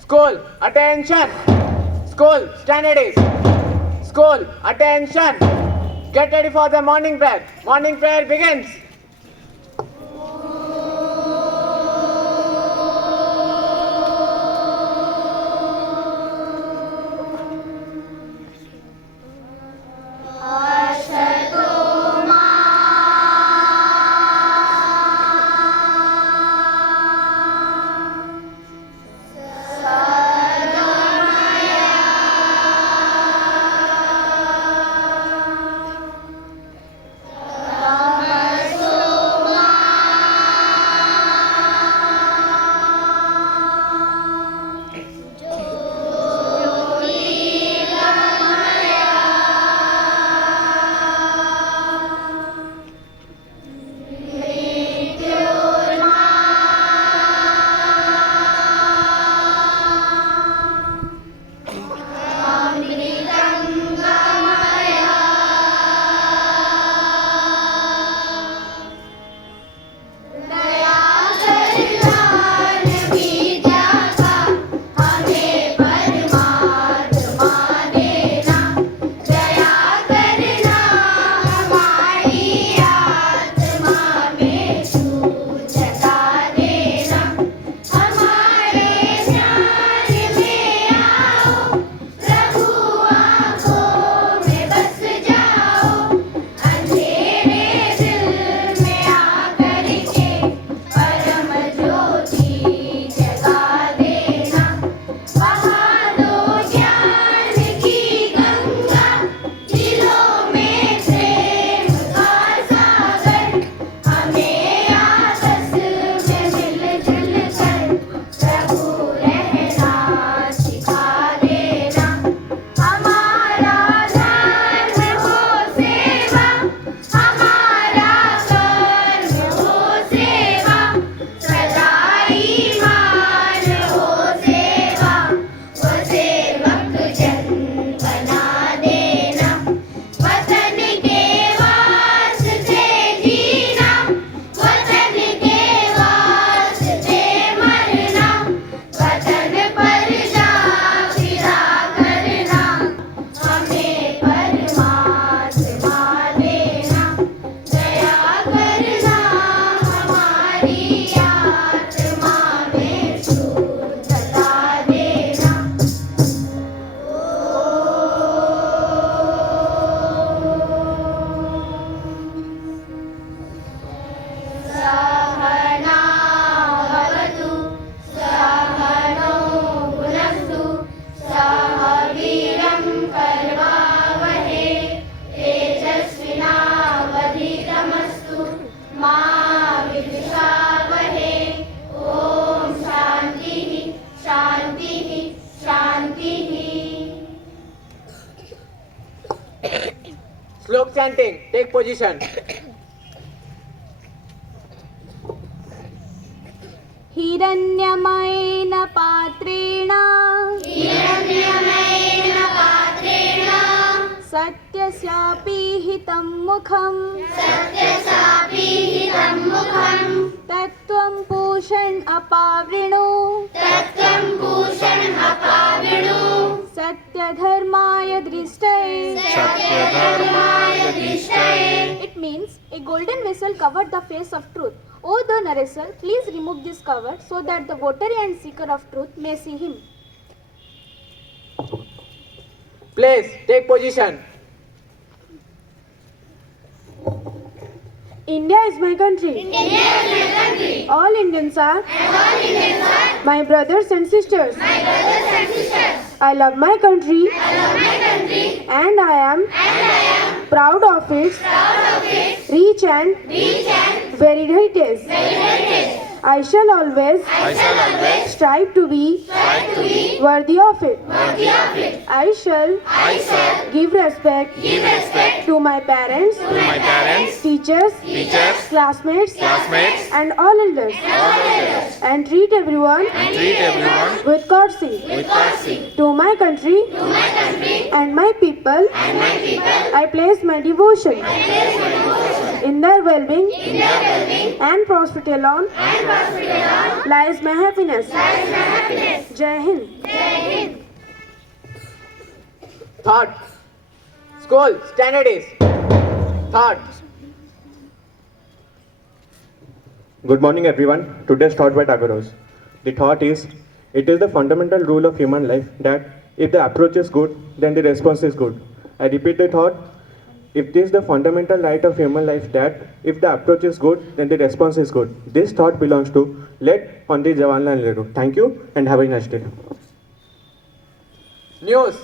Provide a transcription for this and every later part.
School, attention! School, stand at ease. School, attention! Get ready for the morning prayer. Morning prayer begins. Slok chanting. Take position. हिरण्यमयेन पात्रेण सत्यस्यापीहितं मुखं तत्त्वं Pushan अपावृणु सत्यधर्माय दृष्टये. It means a golden vessel covered the face of truth. O the narrator, please remove this cover so that the votary and seeker of truth may see him. Place. Take position. India is my country. All Indians are my brothers and sisters. I love my country and I am proud of its rich and varied heritage. I shall always strive to be worthy of it. I shall give respect to my parents, teachers, classmates, and all elders, and treat everyone with courtesy. To my country and my people, I place my devotion. In their well-being and prosperity alone lies my happiness. Jai Hind. Thought. School, standard is. Thought. Good morning, everyone. Today's thought by Tagore House. The thought is, it is the fundamental rule of human life that if the approach is good, then the response is good. I repeat the thought. If this is the fundamental right of human life that if the approach is good, then the response is good. This thought belongs to late Pandit Jawaharlal Nehru. Thank you and have a nice day. News.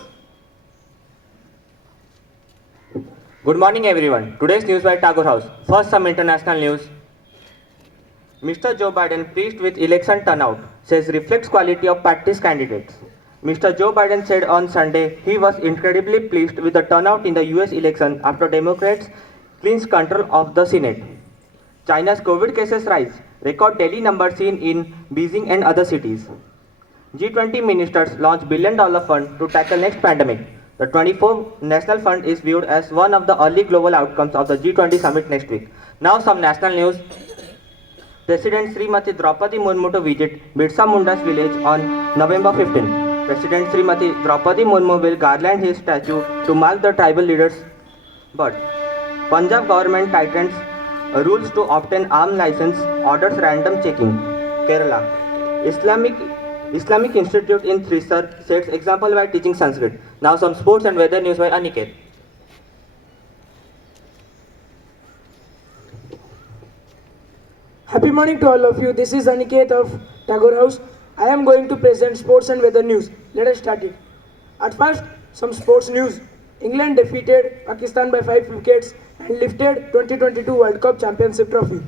Good morning, everyone. Today's news by Tagore House. First, some international news. Mr. Joe Biden pleased with election turnout, says reflects quality of party's candidates. Mr. Joe Biden said on Sunday he was incredibly pleased with the turnout in the US election after Democrats clinched control of the Senate. China's COVID cases rise, record daily numbers seen in Beijing and other cities. G20 ministers launch $1 billion fund to tackle next pandemic. The 24th National Fund is viewed as one of the early global outcomes of the G20 summit next week. Now some national news. President Srimati Draupadi Murmu to visit Birsa Munda's village on November 15. President Srimati Draupadi Murmu will garland his statue to mark the tribal leader's birth. Punjab government tightens rules to obtain arm license, orders random checking. Kerala. Islamic Institute in Thrissur sets example by teaching Sanskrit. Now some sports and weather news by Aniket. Happy morning to all of you. This is Aniket of Tagore House. I am going to present sports and weather news. Let us start it. At first, some sports news. England defeated Pakistan by 5 wickets and lifted 2022 World Cup Championship trophy.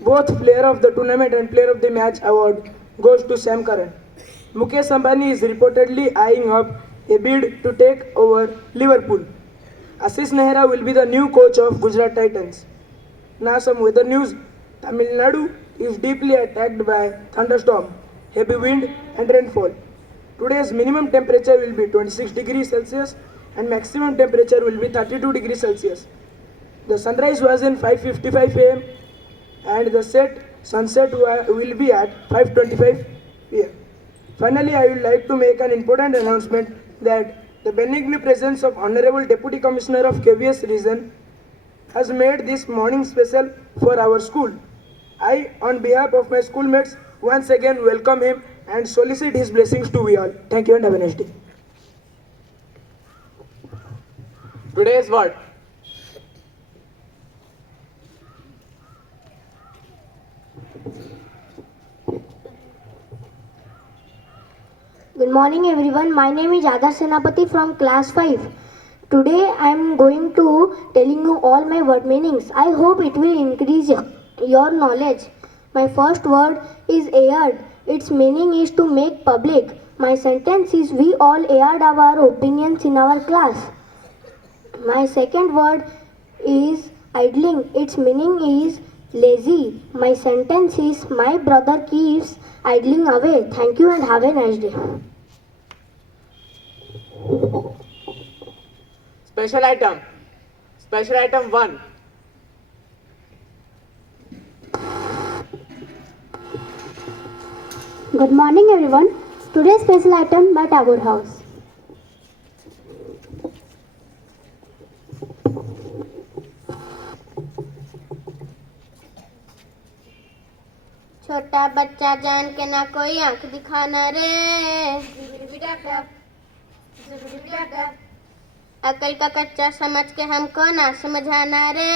Both player of the tournament and player of the match award goes to Sam Curran. Mukesh Ambani is reportedly eyeing up a bid to take over Liverpool. Ashish Nehra will be the new coach of Gujarat Titans. Now some weather news. Tamil Nadu is deeply attacked by thunderstorm, heavy wind and rainfall. Today's minimum temperature will be 26 degrees Celsius and maximum temperature will be 32 degrees Celsius. The sunrise was in 5:55 am and the sunset will be at 5:25 pm. Finally, I would like to make an important announcement that the benign presence of Honorable Deputy Commissioner of KVS region has made this morning special for our school. I, on behalf of my schoolmates, once again welcome him and solicit his blessings to we all. Thank you and have a nice day. Today's word. Good morning everyone. My name is Adarsh Senapati from class 5. Today I am going to telling you all my word meanings. I hope it will increase your knowledge. My first word is aired. Its meaning is to make public. My sentence is we all aired our opinions in our class. My second word is idling. Its meaning is lazy. My sentence is my brother keeps idling away. Thank you and have a nice day. Special item. Special item 1. Good morning everyone. Today's special item by Tagore House. छोटा बच्चा जान के ना कोई आंख दिखाना रे, अकल का कच्चा समझ के हमको ना समझाना रे,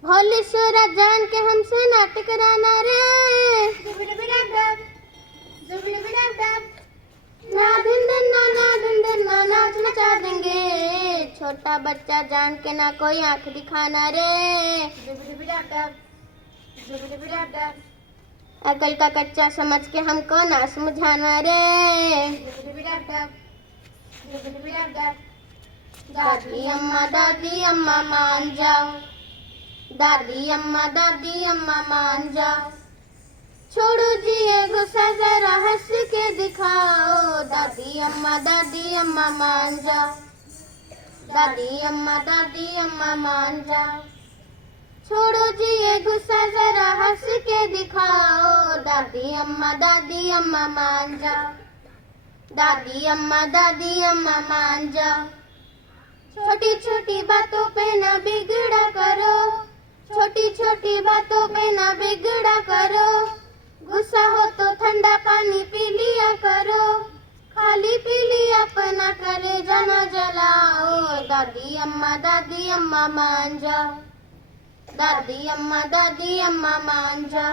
भोली सूरत जान के हमसे ना टकराना रे, ना दिन दिन ना नाच नचा देंगे, छोटा बच्चा जान के ना कोई आंख दिखाना रे, अकल का कच्चा समझ के हमको ना समझाना रे, दादी अम्मा मान जाओ, दादी अम्मा मान जाओ, छोड़ो जी ये गुस्सा जरा हंस के दिखाओ, दादी अम्मा मान जाओ, दादी अम्मा मान जा। छोड़ो जी ये गुस्सा जरा हंस के दिखाओ, दादी अम्मा मान जा। दादी अम्मा मान जा। छोटी छोटी बातों पे न बिगड़ा करो, छोटी छोटी बातों पे न बिगड़ा करो। गुस्सा हो तो ठंडा पानी पी लिया करो, खाली पी लिया अपना करे जाना जलाओ। दादी अम्मा मान जा। दादी अम्मा मान जा।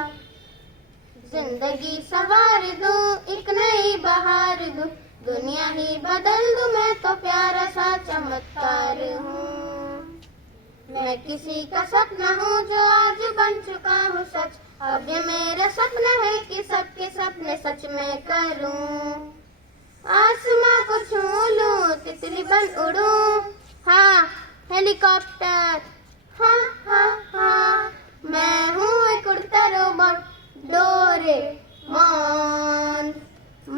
जिंदगी संवार दूं, एक नई बहार दूं, दुनिया ही बदल दूं, मैं तो प्यारा सा चमत्कार हूँ। मैं किसी का सपना हूँ जो आज बन चुका हूँ सच। अब ये मेरा सपना है कि सबके सपने सच में करूँ। आसमां को छू लूं, तितली बन उड़ूं, हाँ हेलीकॉप्टर, हाँ हाँ हाँ। मैं हूँ एक उड़ता रोबोट डोरेमोन।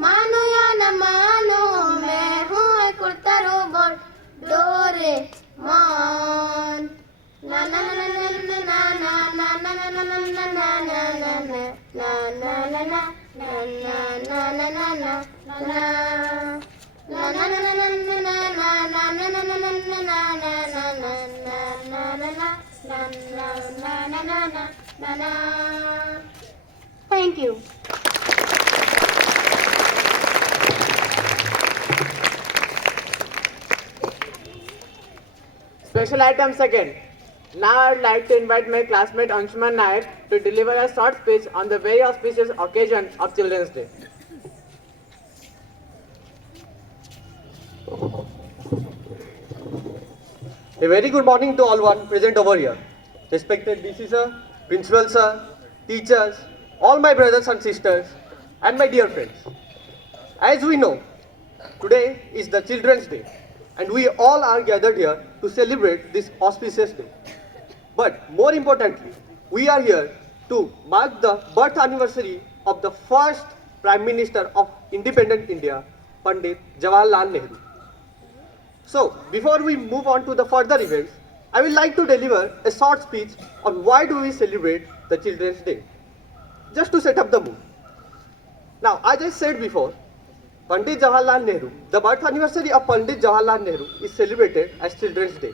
मानो या न मानो, मैं हूँ एक उड़ता रोबोट डोरेमोन। ना ना ना ना ना ना ना ना ना ना ना ना ना ना ना ना। Thank you. Special item second. Now I would like to invite my classmate Anshuman Nayak to deliver a short speech on the very auspicious occasion of Children's Day. A very good morning to all one present over here. Respected DC sir, principal sir, teachers, all my brothers and sisters, and my dear friends. As we know, today is the Children's Day, and we all are gathered here to celebrate this auspicious day. But more importantly, we are here to mark the birth anniversary of the first Prime Minister of independent India, Pandit Jawaharlal Nehru. So, before we move on to the further events, I would like to deliver a short speech on why do we celebrate the Children's Day. Just to set up the mood. Now, as I said before, Pandit Jawaharlal Nehru, the birth anniversary of Pandit Jawaharlal Nehru is celebrated as Children's Day.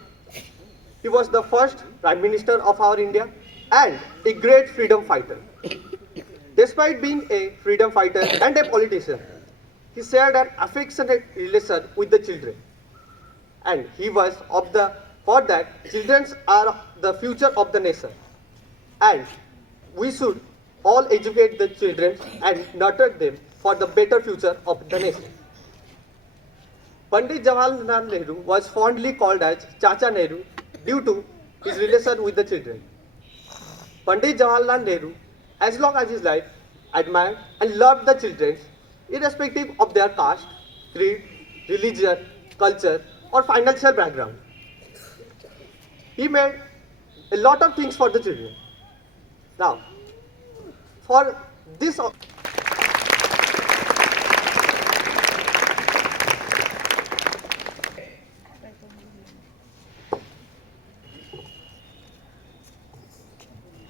He was the first Prime Minister of our India and a great freedom fighter. Despite being a freedom fighter and a politician, he shared an affectionate relation with the children. And he was for that children are the future of the nation. And we should all educate the children and nurture them for the better future of the nation. Pandit Jawaharlal Nehru was fondly called as Chacha Nehru due to his relation with the children. Pandit Jawaharlal Nehru, as long as his life, admired and loved the children, irrespective of their caste, creed, religion, culture, or financial background. He made a lot of things for the children. Now, for this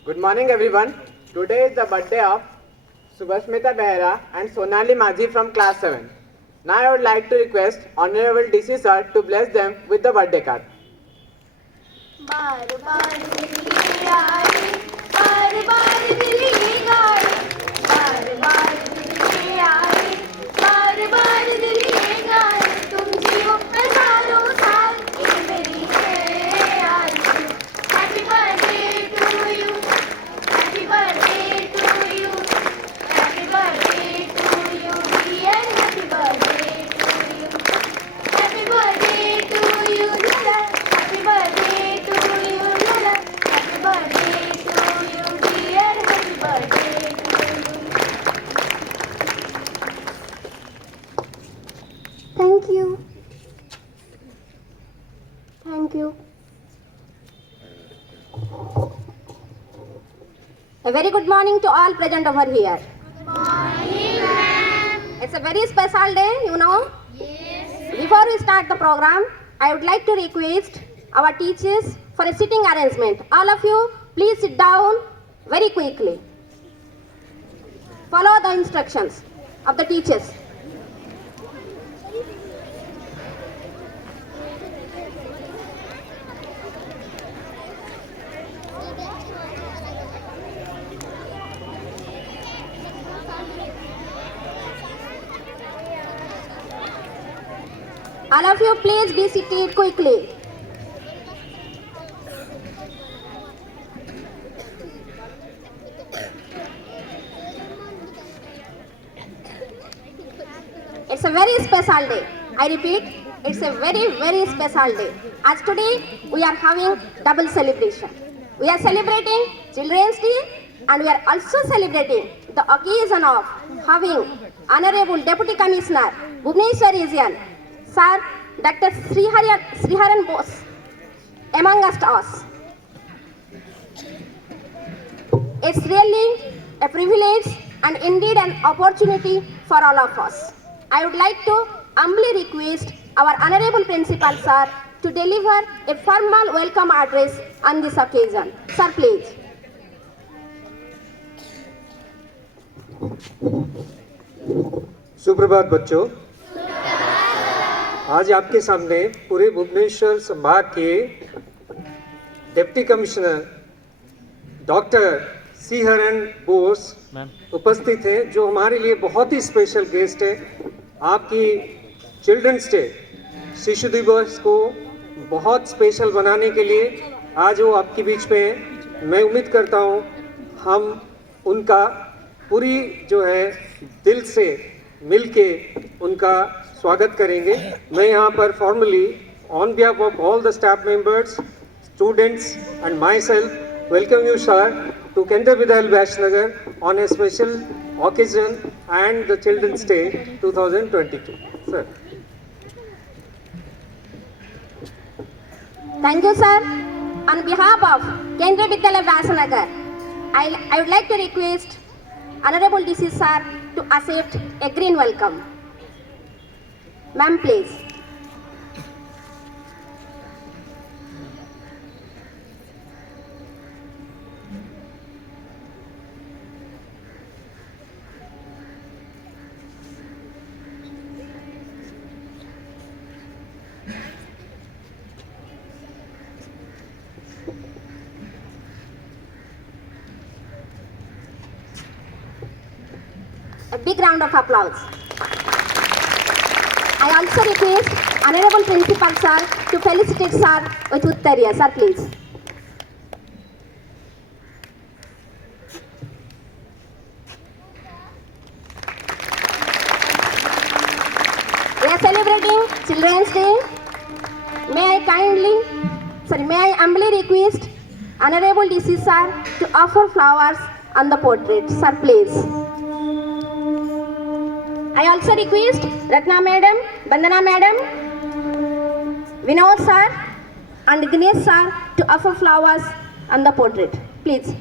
Good morning everyone. Today is the birthday of Subhasmita Behera and Sonali Majhi from class 7. Now I would like to request Honorable DC Sir to bless them with the birthday card. बार बार दिल ये आए, बार बार दिल ये गाए, बार बार दिल ये आए, बार बार दिल ये गाए। तुम जियो हजारों साल, ये मेरी है आरज़ू। Happy birthday to you, happy birthday to you, happy birthday to you dear, happy birthday to you, happy birthday to you लला, हैप्पी बर्थडे टू यू लला, happy birthday to you dear, happy birthday to you. Thank you. Thank you. A very good morning to all present over here. Good morning, ma'am. It's a very special day, you know. Yes. Before we start the program, I would like to request our teachers for a sitting arrangement. All of you, please sit down very quickly. Follow the instructions of the teachers. All of you, please be seated quickly. It's a very special day. I repeat, it's a very special day. As today, we are having double celebration. We are celebrating Children's Day and we are also celebrating the occasion of having Honorable Deputy Commissioner, Bhubaneswar Region, Sir Dr. Sriharan Bose, amongst us. It's really a privilege and indeed an opportunity for all of us. I would like to humbly request our Honorable Principal Sir to deliver a formal welcome address on this occasion. Sir, please. सुप्रभात बच्चों, आज आपके सामने पूरे भुवनेश्वर संभाग के deputy commissioner doctor Sriharan Bose उपस्थित हैं, जो हमारे लिए बहुत ही स्पेशल गेस्ट है। आपकी चिल्ड्रंस डे, शिशु दिवस को बहुत स्पेशल बनाने के लिए आज वो आपके बीच में है। मैं उम्मीद करता हूँ हम उनका पूरी जो है दिल से मिलके उनका स्वागत करेंगे। मैं यहाँ पर formally on behalf of all the staff members, students and myself welcome you sir to Kendriya Vidyalaya Vaishnagar on a special occasion and the Children's Day 2022. Sir. Thank you, sir. On behalf of Kendriya Vidyalaya Vaishnagar, I would like to request Honorable DC sir to accept a green welcome. Ma'am, please. A big round of applause. I also request Honorable Principal Sir to felicitate Sir with Uttariya. Sir, please. We are celebrating Children's Day. May I humbly request Honorable DC Sir to offer flowers on the portrait. Sir, please. I also request Ratna Madam, Bandana Madam, Vinod Sir and Dinesh Sir to offer flowers on the portrait. Please.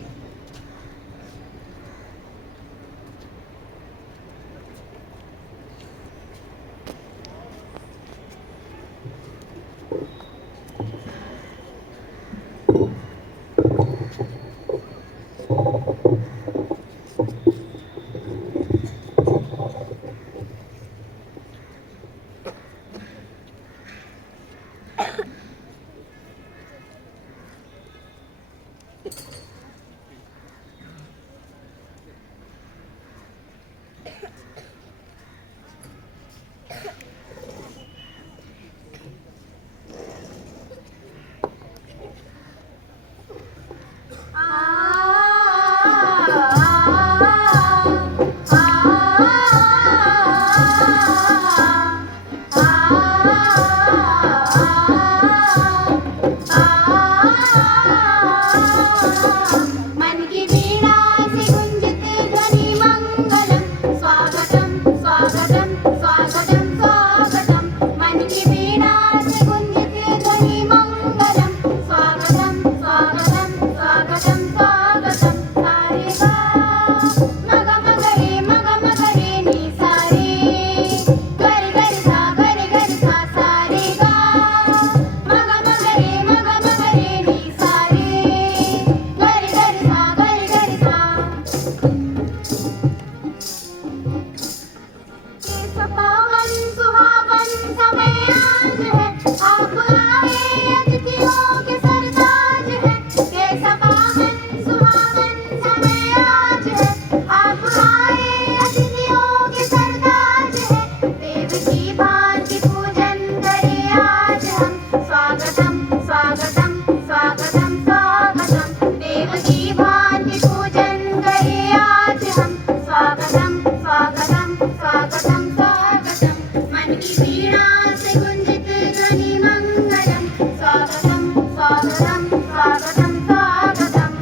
वीणा से गुंजित ध्वनि मंगलम स्वागतम स्वागतम स्वागतम स्वागतम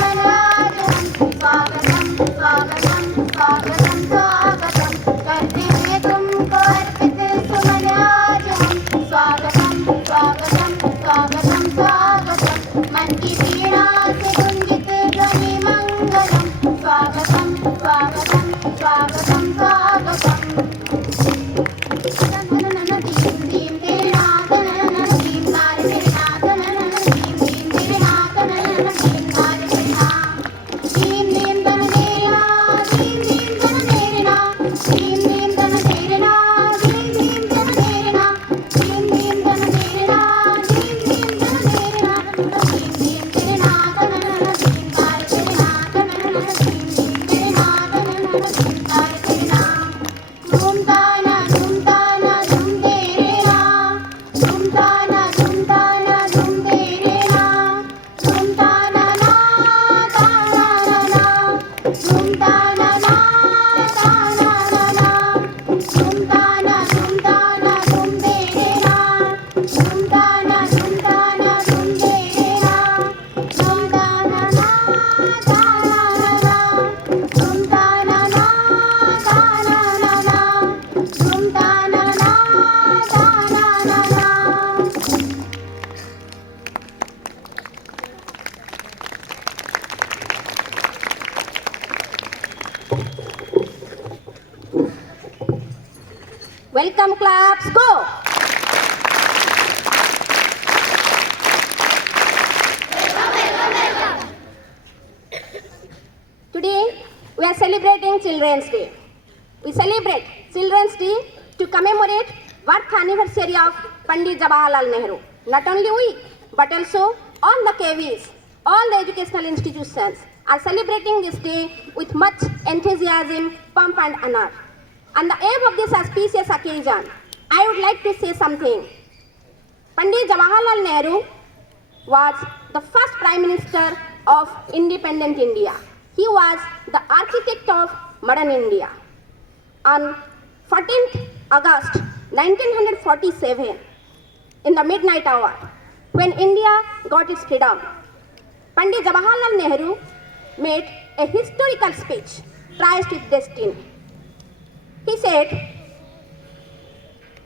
मनोरंजन स्वागतम स्वागतम स्वागतम स्वागतम करते हैं तुमको अर्पित सुमन आज हम स्वागतम स्वागतम स्वागतम स्वागतम मन की वीणा से गुंजित ध्वनि मंगलम स्वागतम स्वागतम स्वागतम स्वागतम Welcome claps, go! Today we are celebrating Children's Day. We celebrate Children's Day to commemorate birth anniversary of Pandit Jawaharlal Nehru. Not only we, but also all the KVs, all the educational institutions are celebrating this day with much enthusiasm, pomp and honor. On the eve of this auspicious occasion, I would like to say something. Pandit Jawaharlal Nehru was the first Prime Minister of independent India. He was the architect of modern India. On 14th August 1947, in the midnight hour, when India got its freedom, Pandit Jawaharlal Nehru made a historical speech, Traced with Destiny. He said,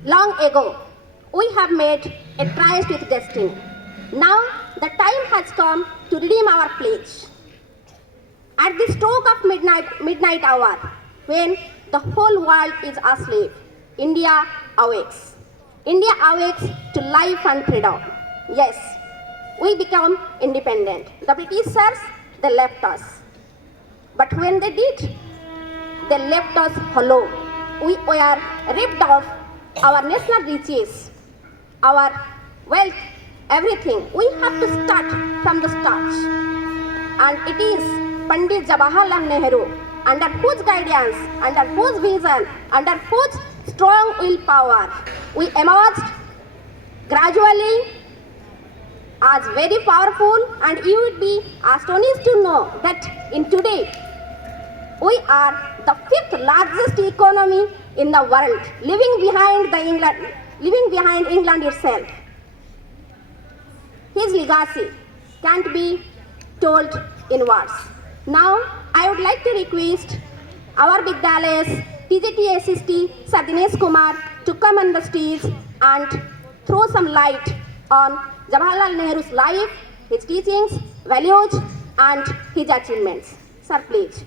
long ago, we have made a tryst with destiny. Now the time has come to redeem our pledge. At the stroke of midnight hour, when the whole world is asleep, India awakes. India awakes to life and freedom. Yes, we become independent. The Britishers, they left us. But when they did, they left us hollow. We were ripped off our national riches, our wealth, everything. We have to start from the start. And it is Pandit Jawaharlal Nehru, under whose guidance, under whose vision, under whose strong willpower, we emerged gradually as very powerful, and you would be astonished to know that in today, we are the fifth largest economy in the world, leaving behind England itself. His legacy can't be told in words. Now, I would like to request our Vigdalayas TJT SST Sir Dinesh Kumar to come on the stage and throw some light on Jawaharlal Nehru's life, his teachings, values, and his achievements. Sir, please.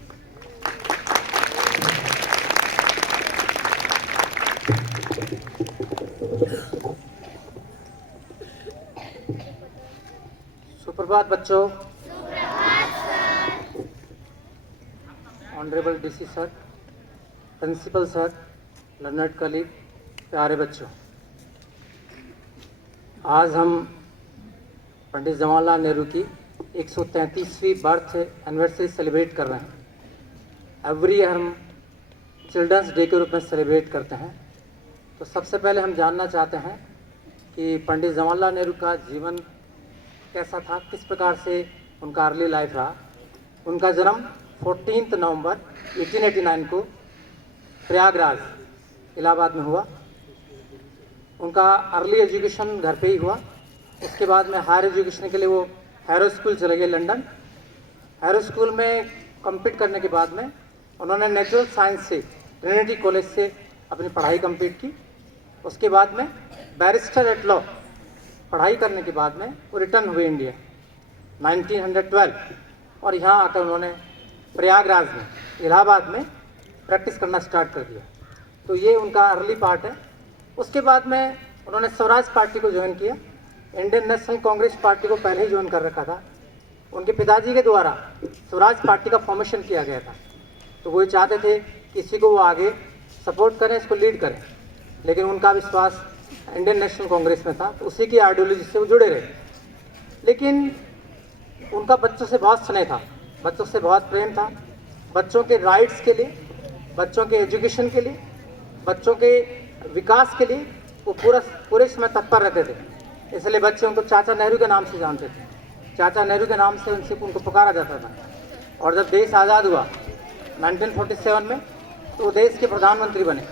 सुप्रभात बच्चों। Honourable DC sir, principal sir, learned colleague, प्यारे बच्चों, आज हम पंडित जवाहरलाल नेहरू की 133वीं birth anniversary celebrate कर रहे हैं। एवरी ईयर हम चिल्ड्रंस डे के रूप में सेलिब्रेट करते हैं। तो सबसे पहले हम जानना चाहते हैं कि पंडित जवाहरलाल नेहरू का जीवन कैसा था, किस प्रकार से उनका अर्ली लाइफ रहा। उनका जन्म 14 नवंबर 1889 को प्रयागराज इलाहाबाद में हुआ। उनका अर्ली एजुकेशन घर पे ही हुआ। उसके बाद में हायर एजुकेशन के लिए वो हैरो स्कूल चले गए लंदन। हैरो स्कूल में कम्पीट करने के बाद में उन्होंने नेचुरल साइंस से ट्रिनिटी कॉलेज से अपनी पढ़ाई कंप्लीट की। उसके बाद में बैरिस्टर एट लॉ पढ़ाई करने के बाद में वो रिटर्न हुए इंडिया 1912 और यहाँ आकर उन्होंने प्रयागराज में इलाहाबाद में प्रैक्टिस करना स्टार्ट कर दिया। तो ये उनका अर्ली पार्ट है। उसके बाद में उन्होंने स्वराज पार्टी को ज्वाइन किया। इंडियन नेशनल कांग्रेस पार्टी को पहले ही ज्वाइन कर रखा था। उनके पिताजी के द्वारा स्वराज पार्टी का फॉर्मेशन किया गया था, तो वो चाहते थे किसी को वो आगे सपोर्ट करें, इसको लीड करें, लेकिन उनका विश्वास इंडियन नेशनल कांग्रेस में था, तो उसी की आइडियोलॉजी से वो जुड़े रहे। लेकिन उनका बच्चों से बहुत स्नेह था, बच्चों से बहुत प्रेम था। बच्चों के राइट्स के लिए, बच्चों के एजुकेशन के लिए, बच्चों के विकास के लिए वो पूरे समय तत्पर रहते थे। इसलिए बच्चे उनको चाचा नेहरू के नाम से जानते थे। चाचा नेहरू के नाम से उनको पुकारा जाता था। और जब देश आज़ाद हुआ 1947 में, तो वो देश के प्रधानमंत्री बने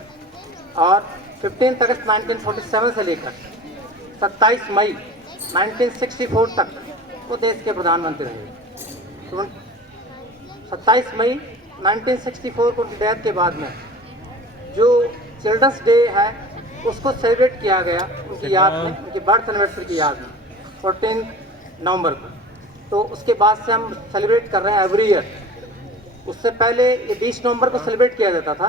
और 15 अगस्त 1947 से लेकर 27 मई 1964 तक वो देश के प्रधानमंत्री रहे। तो 27 मई 1964 को उनकी डेथ के बाद में जो चिल्ड्रंस डे है उसको सेलिब्रेट किया गया उनकी याद में, उनकी बर्थ एनिवर्सरी की याद में 14 नवंबर को। तो उसके बाद से हम सेलिब्रेट कर रहे हैं एवरी ईयर। उससे पहले ये 20 नवंबर को सेलिब्रेट किया जाता था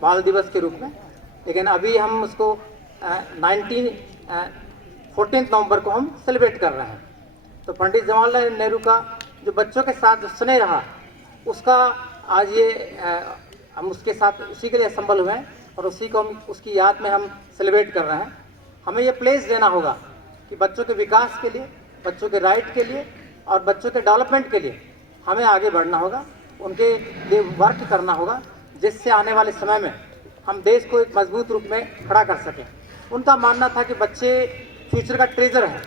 बाल दिवस के रूप में, लेकिन अभी हम उसको 14 नवंबर को हम सेलिब्रेट कर रहे हैं। तो पंडित जवाहरलाल नेहरू का जो बच्चों के साथ जो स्नेह रहा, उसका आज ये हम उसके साथ उसी के लिए असम्बल हुए हैं और उसी को हम उसकी याद में हम सेलिब्रेट कर रहे हैं। हमें ये प्लेस देना होगा कि बच्चों के विकास के लिए, बच्चों के राइट के लिए और बच्चों के डेवलपमेंट के लिए हमें आगे बढ़ना होगा, उनके लिए वर्क करना होगा, जिससे आने वाले समय में हम देश को एक मजबूत रूप में खड़ा कर सकें। उनका मानना था कि बच्चे फ्यूचर का ट्रेजर है।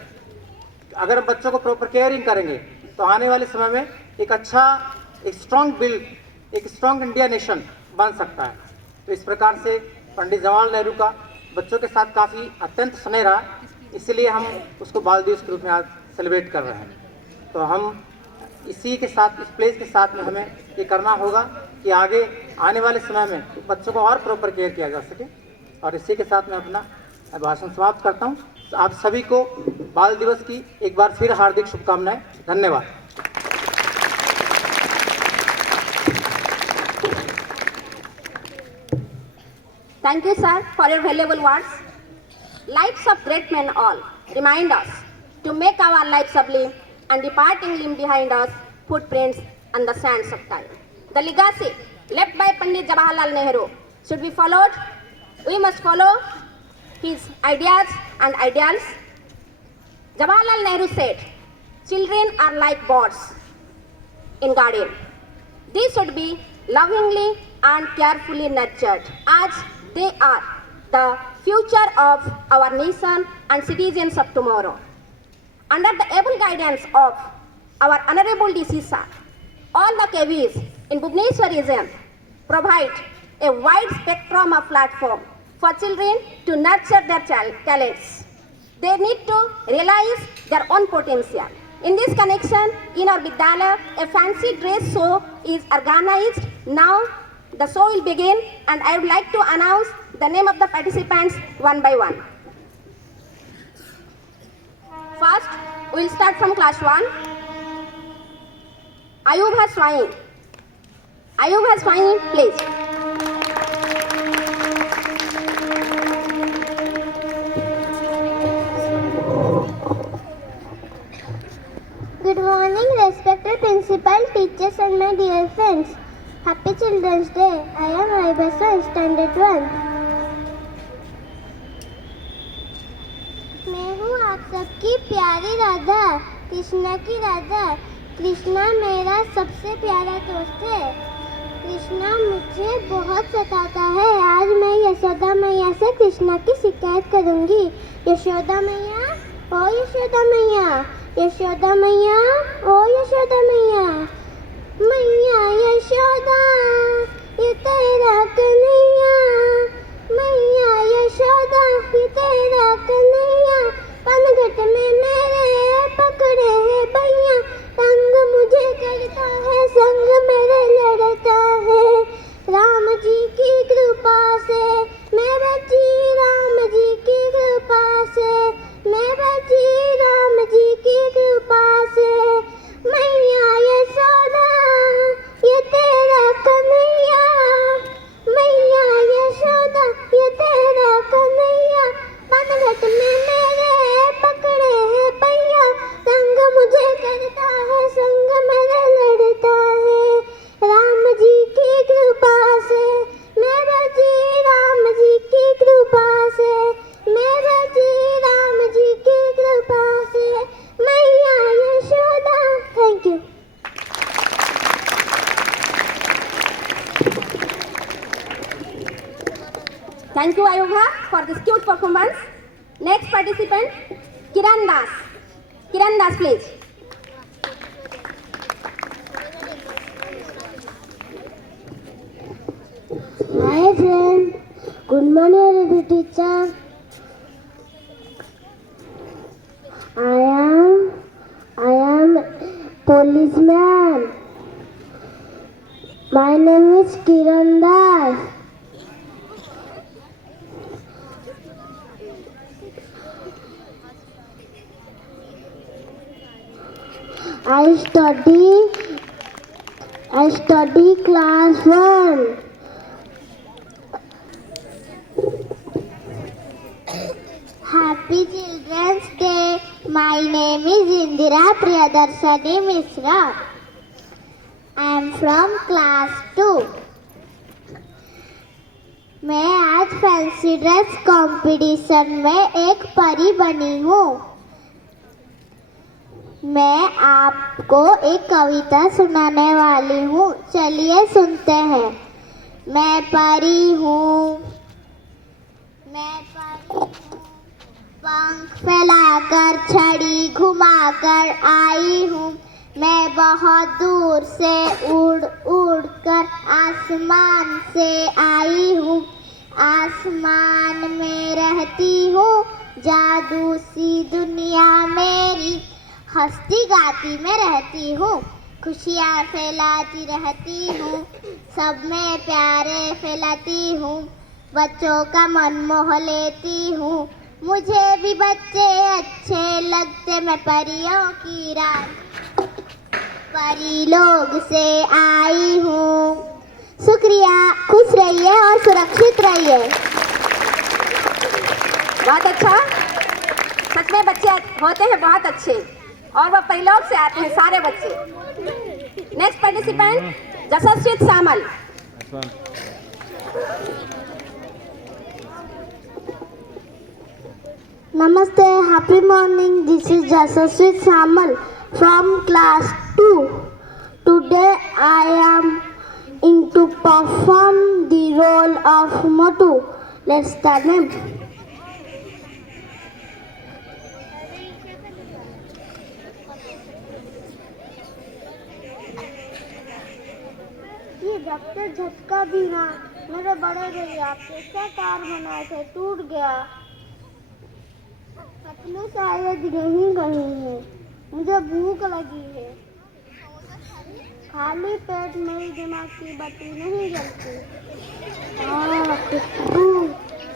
अगर हम बच्चों को प्रॉपर केयरिंग करेंगे तो आने वाले समय में एक अच्छा, एक स्ट्रॉन्ग इंडिया नेशन बन सकता है। तो इस प्रकार से पंडित जवाहरलाल नेहरू का बच्चों के साथ काफ़ी अत्यंत स्नेह रहा, इसलिए हम उसको बाल दिवस के रूप में आज सेलिब्रेट कर रहे हैं। तो हम इसी के साथ, इस प्लेस के साथ में हमें ये करना होगा कि आगे आने वाले समय में बच्चों को और प्रॉपर केयर किया जा सके। और इसी के साथ मैं अपना भाषण समाप्त करता हूँ। आप सभी को बाल दिवस की एक बार फिर हार्दिक शुभकामनाएं। धन्यवाद। Thank you, sir, for your valuable words. Lives of great men all remind us to make our lives sublime and departing leave behind us footprints on the sands of time. The legacy left by Pandit Jawaharlal Nehru should be followed. We must follow his ideas and ideals. Jawaharlal Nehru said, "Children are like birds in garden. They should be lovingly and carefully nurtured, as they are the future of our nation and citizens of tomorrow." Under the able guidance of our Honorable DC Sir, all the KVs in Bhubaneswar region provide a wide spectrum of platform for children to nurture their talents. They need to realize their own potential. In this connection, in our Vidyalaya, a fancy dress show is organized. Now, the show will begin, and I would like to announce the name of the participants one by one. First, we will start from class 1. Ayub Haswain. Ayub Haswain, please. Good morning, respected principal, teachers and my dear friends. Happy Children's Day. I am Aibasa, Standard 1. मैं हूँ आप सबकी प्यारी राधा, कृष्णा की राधा। कृष्णा मेरा सबसे प्यारा दोस्त है। कृष्णा मुझे बहुत सताता है। आज मैं यशोदा मैया से कृष्णा की शिकायत करूँगी। यशोदा मैया, ओ यशोदा मैया, यशोदा मैया, ओ यशोदा मैया, मैया यशोदा ये तेरा कन्हैया, मैया यशोदा ये तेरा Thank you, Ayubha, for this cute performance. Next participant, Kiran Das. Kiran Das, please. Hi friend, good morning teacher. I am policeman. My name is Kiran Das. I study class 1. Happy Children's Day. My name is Indira Priyadarshani Mishra. I am from class 2. मैं आज fancy dress competition में एक परी बनी हूँ। मैं आपको एक कविता सुनाने वाली हूँ, चलिए सुनते हैं। मैं परी हूँ, पंख फैलाकर छड़ी घुमाकर आई हूँ। मैं बहुत दूर से उड़ कर आसमान से आई हूँ। आसमान में रहती हूँ, जादू सी दुनिया मेरी। हंसती गाती मैं रहती हूँ, खुशियाँ फैलाती रहती हूँ। सब में प्यारे फैलाती हूँ, बच्चों का मन मोह लेती हूँ। मुझे भी बच्चे अच्छे लगते, मैं परियों की रानी परी लोग से आई हूँ। शुक्रिया, खुश रहिए और सुरक्षित रहिए। बहुत अच्छा। सच में बच्चे होते हैं बहुत अच्छे, और वह परिलोक से आते हैं सारे बच्चे। Next participant, जसस्वित Samal. Namaste, happy morning. This is Jasaswit Samal from class 2. Today I am to perform the role of Motu. Let's start now. ये जब से झटका भी ना, मेरे बड़े भैया कैसा कार बनाए थे, टूट गया। पतलू शायद नहीं गई है, मुझे भूख लगी है। खाली पेट मेरी दिमाग की बत्ती नहीं जलती।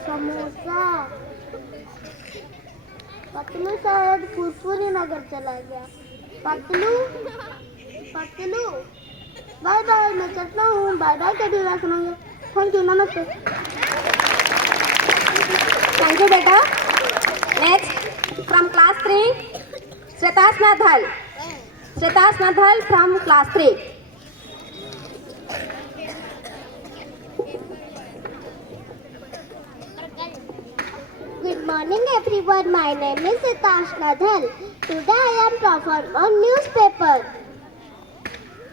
समोसा। पतलू शायद फुरफुरी नगर चला गया। पतलू बाय बाय, मैं चलता हूँ। बाय बाय के दिला सुनाइए। थैंक यू, नमस्ते। थैंक यू बेटा। Next from class 3, Shretasna Dhal. Shretasna Dhal from class 3. Good morning everyone. My name is Shretasna Dhal. Today I am performing on newspaper.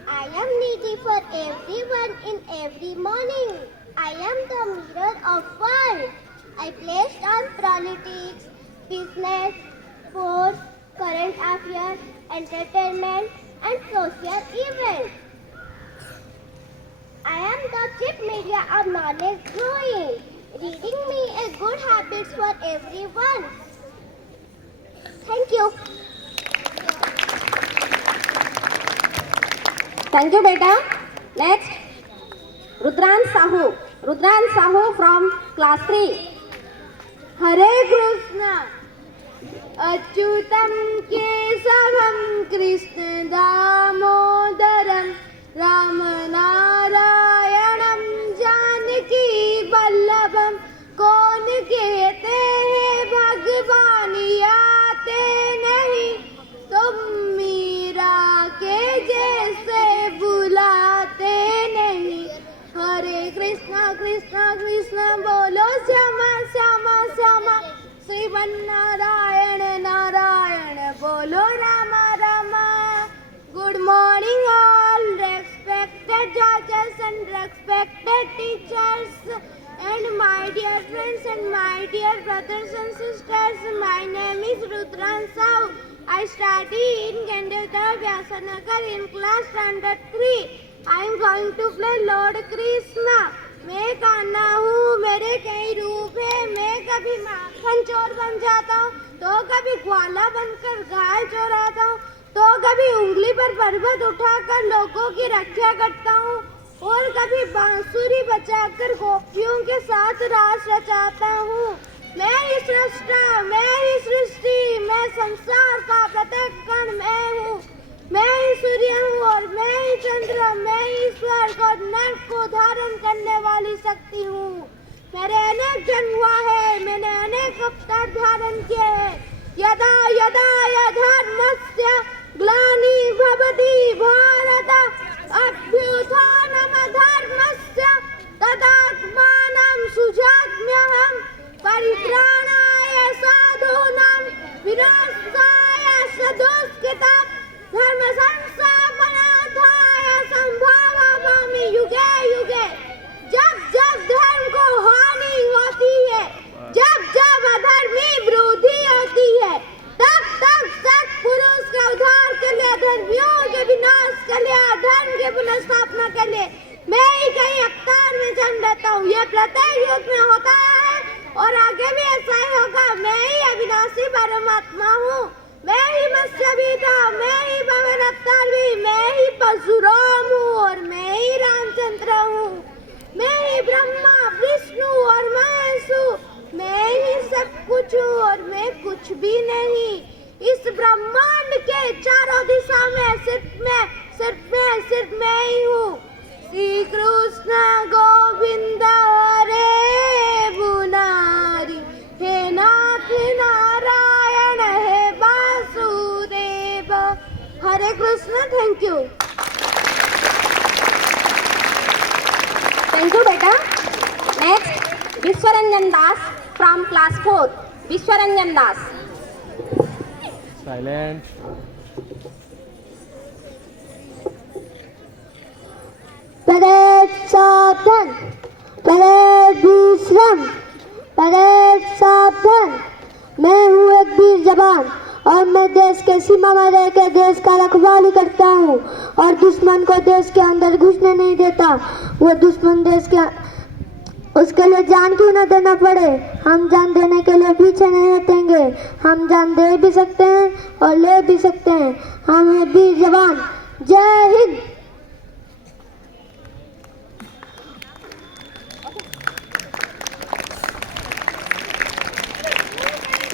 I am needy for everyone in every morning. I am the mirror of world. I placed on politics, business, sports, current affairs, entertainment and social events. I am the chief media of knowledge growing. Reading me a good habits for everyone. Thank you. Thank you beta. Next, Rudran Sahu. Rudran Sahu from class 3. Hare Krishna. अच्युतं केशवं कृष्ण दामोदरं रामनारायणं जानकी वल्लभं कौन कहते हैं भगवान आते नहीं तुम मीरा के जैसे बुलाते नहीं हरे कृष्णा कृष्णा कृष्णा बोलो श्यामा श्यामा श्यामा श्रीवन नारायण नारायण बोलो Rama Rama Good morning all respected judges and respected teachers And my dear friends and my dear brothers and sisters, my name is Rudran Sahu. I study in Gendevdar Vyasanagar in class standard 3. I am going to play Lord Krishna. मैं कान्हा हूँ, मेरे कई रूप है। मैं कभी माखन चोर बन जाता हूँ, तो कभी ग्वाला बनकर गाय चोराता हूँ, तो कभी उंगली पर पर्वत उठाकर लोगों की रक्षा करता हूँ, और कभी बांसुरी बजाकर गोपियों के साथ रास रचाता हूँ। मैं ही सृष्टा, मैं ही सृष्टि, मैं संसार का प्रत्येक कण मैं हूँ। मैं ही सूर्य हूँ और मैं ही चंद्र, मैं ही स्वर्ग और नर्क को धारण करने वाली शक्ति हूँ। मेरे अनेक जन्म हुआ है, मैंने अनेक अवतार धारण किए हैं। यदा यदा धर्मस्य ग्लानि भवति भारत अभ्युत्थानम् धर्मस्य तदात्मानं सुजाम्यहम् परित्राणाय साधूनां विनाशाय सदुष्कृताम् धर्म संस्थापनार्थाय संभवामि युगे युगे। जब जब धर्म को हानि होती है, जब जब अधर्मी वृद्धि होती है, तब तब सत्पुरुष का उद्धार के लिए, धर्मियों के विनाश के लिए, धर्म के पुनर्स्थापना के लिए मैं ही कई अवतार में जन्म लेता हूँ। यह प्रत्येक युग में होता है और आगे भी ऐसा ही होगा। मैं ही अविनाशी परमात्मा हूँ। मैं ही मत्स्य भी था, मैं ही भगवान अवतार भी, मैं ही परशुराम हूँ और मैं ही रामचंद्र हूँ। मैं ही ब्रह्मा विष्णु और महेश हूँ। मैं ही सब कुछ हूँ और मैं कुछ भी नहीं। इस ब्रह्मांड के चारों दिशा में सिर्फ मैं ही हूँ। श्री कृष्ण गोविंद हरे मुरारी, हे नाथ नारायण हे Vasudev. Hare Krishna. Thank you. Thank you, beta. Next, Vishwaranjan Das from class 4. Vishwaranjan Das. Silent. Parade सावधान, परेड विश्राम, परेड सावधान। मैं हूँ एक वीर जवान और मैं देश के सीमा में रहकर देश का रखवाली करता हूँ और दुश्मन को देश के अंदर घुसने नहीं देता। वो दुश्मन देश के उसके लिए जान क्यों न देना पड़े। हम जान देने के लिए पीछे नहीं हटेंगे। हम जान दे भी सकते हैं और ले भी सकते हैं। हम हैं वीर जवान। जय Hind.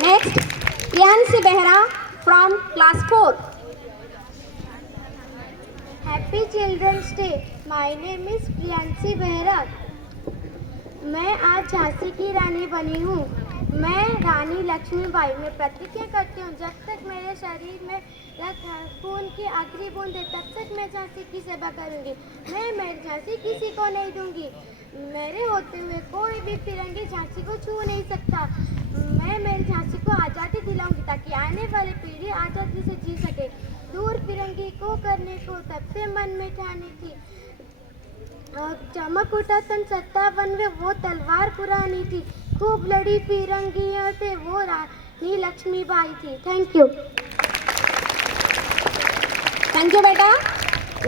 Next, Priyanshi Behra from class 4. Happy Children's Day. My name is Priyanshi Behra. मैं आज झांसी की रानी बनी हूँ। मैं रानी लक्ष्मीबाई। मैं प्रतिज्ञा करती हूँ, जब तक मेरे शरीर में खून की आखिरी बूंद है, तब तक मैं झांसी की सेवा करूँगी। मैं मेरी झांसी किसी को नहीं दूँगी। मेरे होते हुए कोई भी फिरंगी झांसी को छू नहीं सकता। मैं मेरी झांसी को आज़ादी दिलाऊंगी ताकि आने वाली पीढ़ी आज़ादी से जी सके। दूर फिरंगी को करने को तब से मन में ठानी थी। चमक उठा सन 57 में वो तलवार पुरानी थी। खूब लड़ी फिरंगियों से वो रानी लक्ष्मीबाई थी। Thank you. Thank you, beta.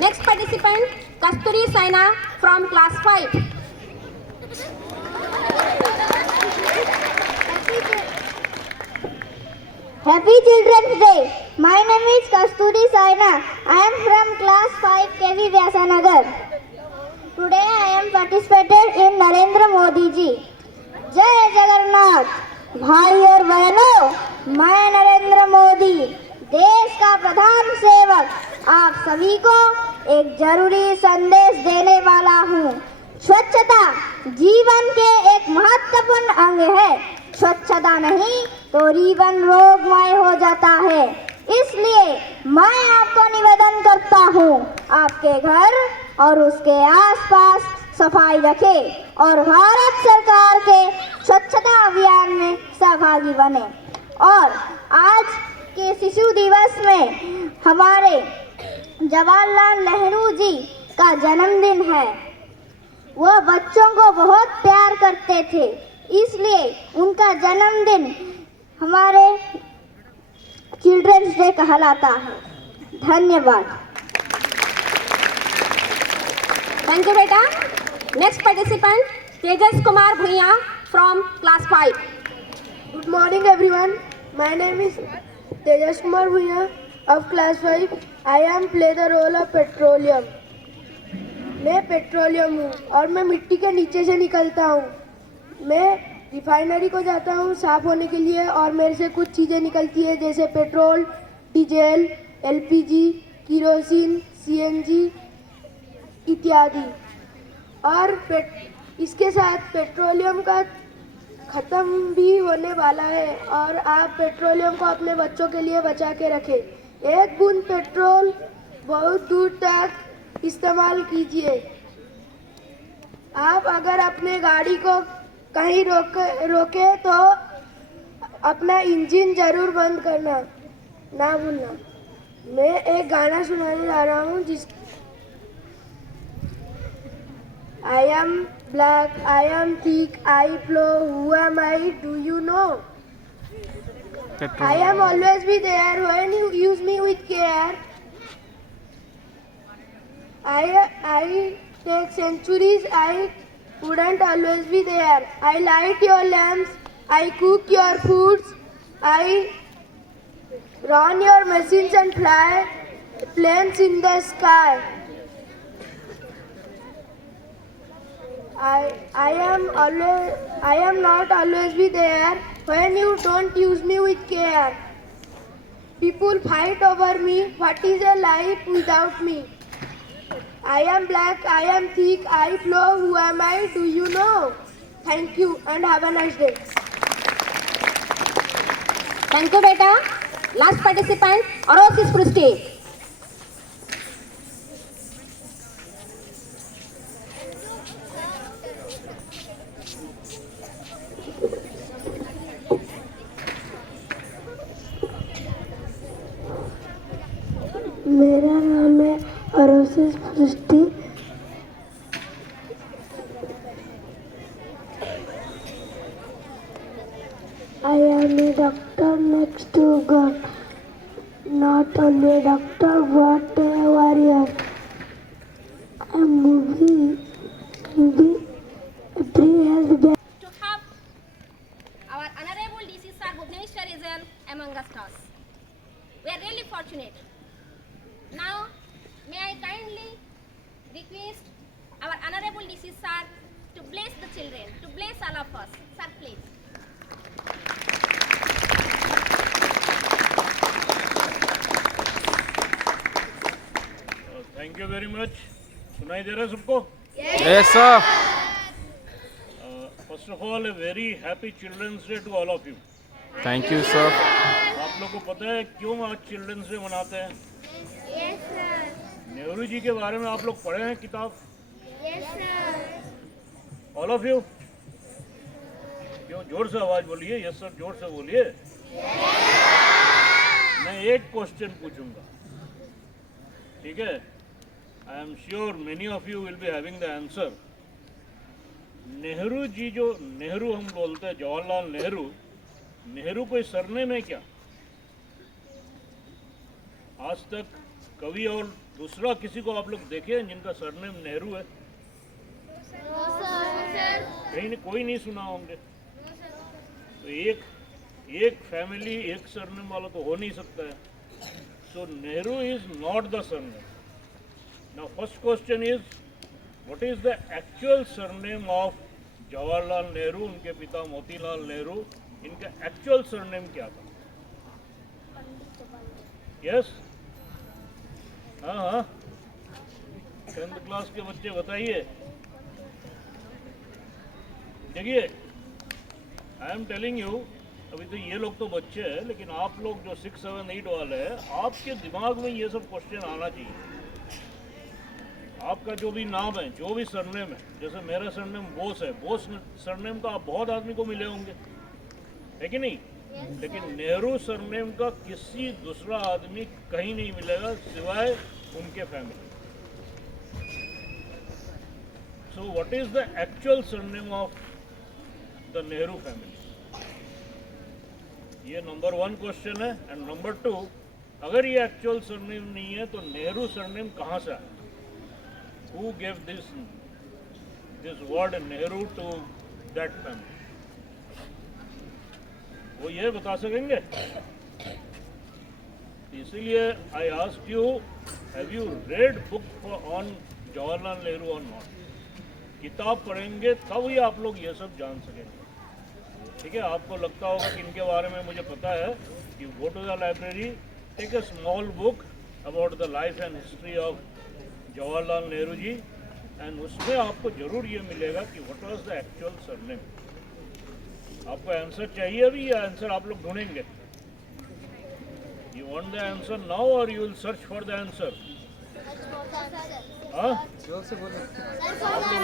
Next participant, Kasturi Saina from class 5. Happy Children's Day. My name is Kasturi Saina. I am from class 5 KV Vyasanagar. Today I am participated in Narendra Modi ji. जय जगन्नाथ। भाई और बहनों, मैं नरेंद्र मोदी, देश का प्रधान सेवक, आप सभी को एक जरूरी संदेश देने वाला हूँ। स्वच्छता जीवन के एक महत्वपूर्ण अंग है। स्वच्छता नहीं तो जीवन रोगमय हो जाता है। इसलिए मैं आपको निवेदन करता हूँ, आपके घर और उसके आसपास सफाई रखें और भारत सरकार के स्वच्छता अभियान में सहभागी बने। और आज के शिशु दिवस में हमारे जवाहरलाल नेहरू जी का जन्मदिन है। वह बच्चों को बहुत प्यार करते थे, इसलिए उनका जन्मदिन हमारे चिल्ड्रंस डे कहलाता है। धन्यवाद। थैंक यू बेटा। नेक्स्ट पार्टिसिपेंट तेजस कुमार भुइया from class 5। Good morning everyone. My name is Tejas Kumar Bhuiya of class 5. I am play the role of petroleum. मैं पेट्रोलियम हूँ और मैं मिट्टी के नीचे से निकलता हूँ। मैं रिफाइनरी को जाता हूँ साफ होने के लिए और मेरे से कुछ चीज़ें निकलती है जैसे petrol, diesel, LPG, kerosene, CNG इत्यादि। और इसके साथ पेट्रोलियम का ख़त्म भी होने वाला है और आप पेट्रोलियम को अपने बच्चों के लिए बचा के रखें। एक बूंद पेट्रोल बहुत दूर तक इस्तेमाल कीजिए। आप अगर अपने गाड़ी को कहीं रोके तो अपना इंजन जरूर बंद करना ना भूलना। मैं एक गाना सुनाने जा रहा हूँ जिस I am black, I am thick, I flow, who am I, do you know? I am always be there when you use me with care. I take centuries, I wouldn't always be there. I light your lamps, I cook your foods, I run your machines and fly planes in the sky. I am not always be there when you don't use me with care. People fight over me. What is a life without me? I am black, I am thick, I flow. Who am I? Do you know? Thank you and have a nice day. Thank you बेटा। Last participant अरोसिस पृष्टि। मेरा नाम है अरोसिस पृष्टि। I am a doctor next to God, not only a doctor but a warrior. A movie every has been. To have our honorable DC Sir Bhuvneshwar is among us. We are really fortunate. Now, may I kindly request our honorable DC Sir to bless the children, to bless all of us. Sir, please. Thank you very much. सुनाई दे रहा है सबको? Yes sir. First of all a very happy children's day to all of you. Thank you sir. आप लोग को पता है क्यों आज चिल्ड्रंस डे मनाते हैं? Yes sir. नेहरू जी के बारे में आप लोग पढ़े हैं किताब? Yes sir. All of you? क्यों जोर से आवाज बोलिए, यस सर जोर से बोलिए। मैं एक क्वेश्चन पूछूंगा, ठीक है? I am sure many of you will be having the answer. Nehru ji, जो नेहरू हम बोलते हैं, जवाहरलाल नेहरू, नेहरू कोई सरनेम है क्या? आज तक कवि और दूसरा किसी को आप लोग देखे हैं जिनका सरनेम नेहरू है? कहीं ने कोई नहीं सुना होंगे। तो एक फैमिली एक सरनेम वाला तो हो नहीं सकता है। So Nehru is not the surname. Now first question is, what is the actual surname of Jawaharlal Nehru? उनके पिता मोतीलाल नेहरू, इनका एक्चुअल सरनेम क्या था? यस? हाँ हाँ, 10th क्लास के बच्चे बताइए। देखिए, आई एम टेलिंग यू, अभी तो ये लोग तो बच्चे हैं, लेकिन आप लोग जो 6, 7, 8 वाले हैं, आपके दिमाग में ये सब क्वेश्चन आना चाहिए। आपका जो भी नाम है, जो भी सरनेम है, जैसे मेरा सरनेम बोस है, बोस सरनेम का आप बहुत आदमी को मिले होंगे, है कि नहीं? लेकिन नेहरू सरनेम का किसी दूसरा आदमी कहीं नहीं मिलेगा सिवाय उनके family. So what is the actual surname of the Nehru family? ये नंबर 1 क्वेश्चन है. एंड नंबर 2, अगर ये एक्चुअल सरनेम नहीं है तो नेहरू सरनेम कहाँ से आया? Who gave this word Nehru to that family? वो ये बता सकेंगे? इसीलिए I asked you, have you read book on Jawaharlal Nehru or not? किताब पढ़ेंगे तब ही आप लोग ये सब जान सकेंगे. ठीक है, आपको लगता होगा कि इनके बारे में मुझे पता है, कि go to the library, take a small book about the life and history of Jawaharlal Nehru ji, and उसमें आपको जरूर ये मिलेगा कि what was the actual surname. आपको आंसर चाहिए अभी या आंसर आप लोग ढूंढेंगे? You want the answer now और you will search for the answer? हाँ, आप लोग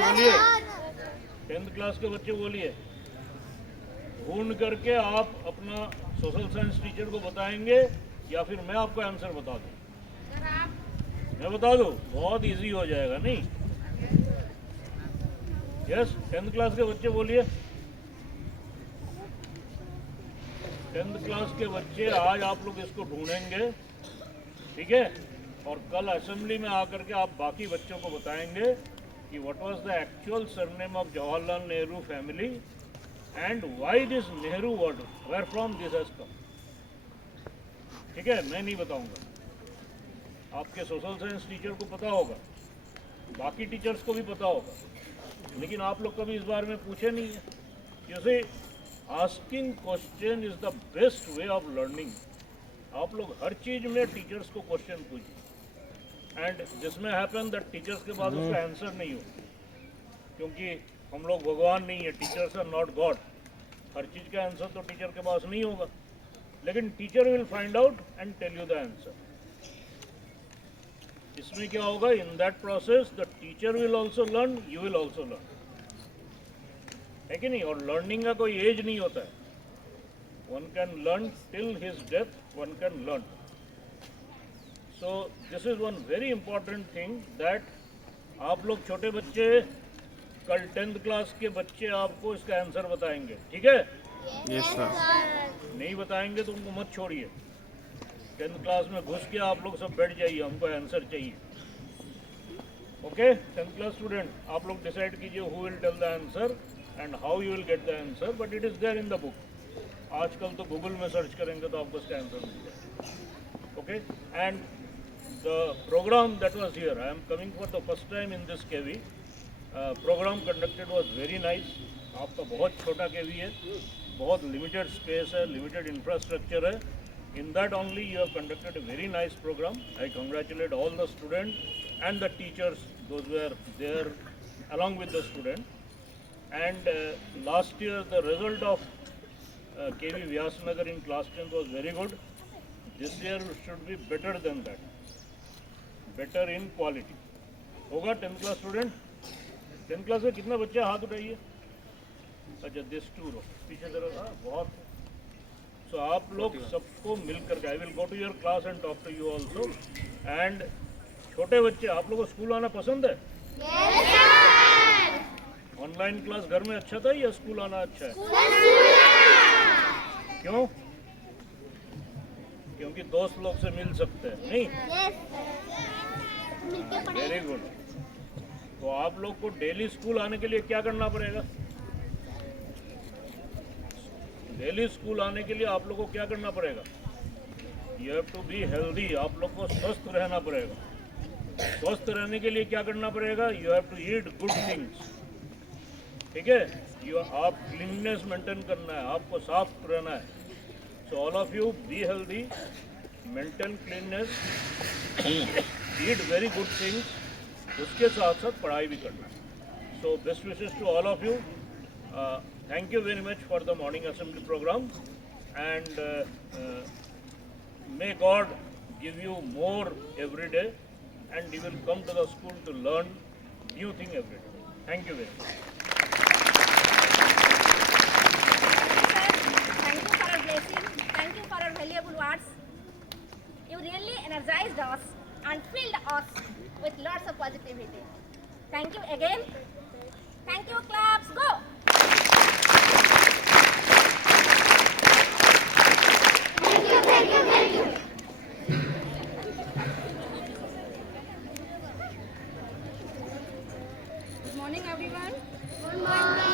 बोलिए, 10th क्लास के बच्चे बोलिए. ढूंढ करके आप अपना सोशल साइंस टीचर को बताएंगे या फिर मैं आपको आंसर बता दूं? मैं बता दूं? बहुत इजी हो जाएगा नहीं? यस, 10th क्लास के बच्चे बोलिए. 10th क्लास के बच्चे आज आप लोग इसको ढूंढेंगे, ठीक है, और कल असेंबली में आकर के आप बाकी बच्चों को बताएंगे कि what was the actual surname of Jawaharlal Nehru family and why this Nehru word, where from this has come. ठीक है, मैं नहीं बताऊंगा. आपके सोशल साइंस टीचर को पता होगा, बाकी टीचर्स को भी पता होगा, लेकिन आप लोग कभी इस बारे में पूछे नहीं है. जैसे asking question is the best way of learning. आप लोग हर चीज में टीचर्स को क्वेश्चन पूछिए, एंड जिसमें हैपन दैट टीचर्स के पास उसका आंसर नहीं हो, क्योंकि हम लोग भगवान नहीं है, टीचर्स आर नॉट गॉड. हर चीज़ का आंसर तो टीचर के पास नहीं होगा, लेकिन teacher will find out and tell you the answer. इसमें क्या होगा? In that process the teacher will also learn, you will also learn. है कि नहीं? और लर्निंग का कोई एज नहीं होता है. One can learn till his death, one can learn. So this is one very important thing that आप लोग छोटे बच्चे, कल 10th क्लास के बच्चे आपको इसका आंसर बताएंगे. ठीक है? Yes sir. नहीं बताएंगे तो उनको मत छोड़िए. 10th क्लास में घुस के आप लोग सब बैठ जाइए, हमको आंसर चाहिए. ओके? 10th क्लास स्टूडेंट, आप लोग डिसाइड कीजिए who will tell the answer and how you will get the answer, but it is there in the book. आजकल तो गूगल में सर्च करेंगे तो आपको इसका आंसर मिल जाएगा. Okay? And the programme that was here, I am coming for the first time in this KV. Programme conducted was very nice. आपका बहुत छोटा केवी है, बहुत लिमिटेड स्पेस है, लिमिटेड इंफ्रास्ट्रक्चर है. In that only you have conducted a very nice program. I congratulate all the students and the teachers, those who were there along with the student. And last year the result of KV Vyasnagar in class 10 was very good. This year should be better than that, better in quality. होगा 10th class student? 10th class में कितना बच्चा हाथ उठाइए? अच्छा, this two row पीछे तरफ. हाँ, बहुत. So आप लोग सबको मिलकर के, I will go to your class and talk to you also. And छोटे बच्चे, आप लोगों को स्कूल आना पसंद है? Yes sir. ऑनलाइन क्लास घर में अच्छा था या स्कूल आना अच्छा है? क्यों? क्योंकि दोस्त लोग से मिल सकते हैं, नहीं? Very good. तो आप लोग को डेली स्कूल आने के लिए क्या करना पड़ेगा? डेली स्कूल आने के लिए आप लोगों को क्या करना पड़ेगा? You have to be healthy. आप लोग को स्वस्थ रहना पड़ेगा. स्वस्थ रहने के लिए क्या करना पड़ेगा? You have to eat good things. ठीक है? आप क्लीननेस मेंटेन करना है, आपको साफ रहना है. So all of you be healthy, maintain cleanness, eat very good things. उसके साथ साथ पढ़ाई भी करना है. So best wishes to all of you. Thank you very much for the morning assembly program, and may God give you more every day, and you will come to the school to learn new thing every day. Thank you very much. Thank you for our blessing. Thank you for our valuable words. You really energized us and filled us with lots of positivity. Thank you again. Thank you, claps, go! Good morning, everyone. Good morning.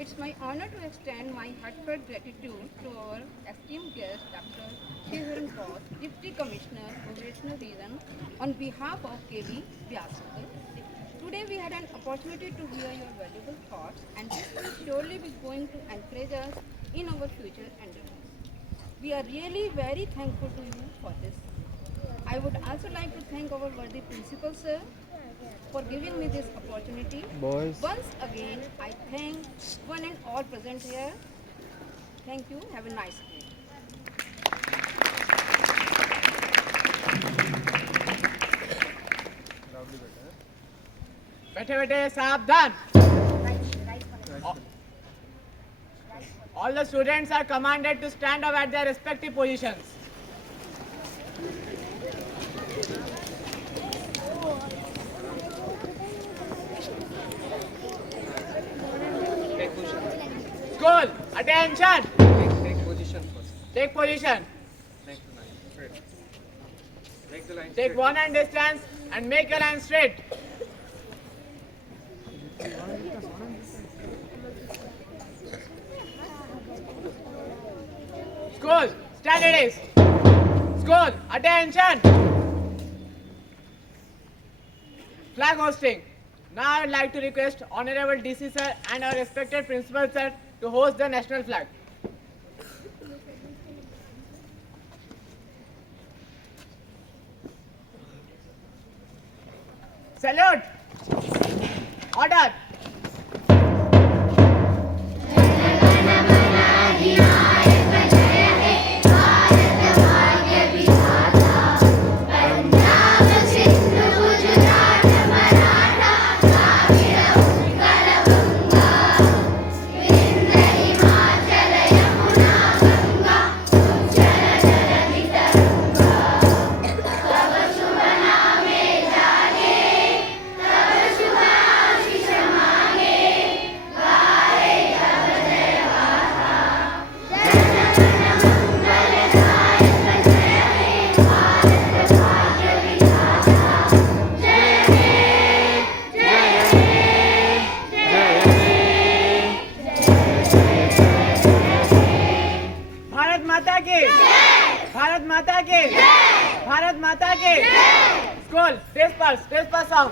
It's my honor to extend my heartfelt gratitude to our esteemed guest, Dr. Sriharan Bose, Deputy Commissioner, Operational Region, on behalf of KB Vyasakar. Today we had an opportunity to hear your valuable thoughts, and this will surely be going to encourage us in our future endeavors. We are really very thankful to you for this. I would also like to thank our worthy principal, sir, for giving me this opportunity. Boys. Once again, I thank one and all present here. Thank you. Have a nice day. बैठे बैठे सावधान. All the students are commanded to stand up at their respective positions. School, attention. Take position first. Take position. Make the line straight. Make the line Take straight. one hand distance and make a line straight. School, stand it is. School, attention. Flag hosting. Now I would like to request Honorable DC sir and our respected principal sir to host the national flag. Salute. Order. Bharat माता की भारत माता की भारत माता की school stage पर आओ.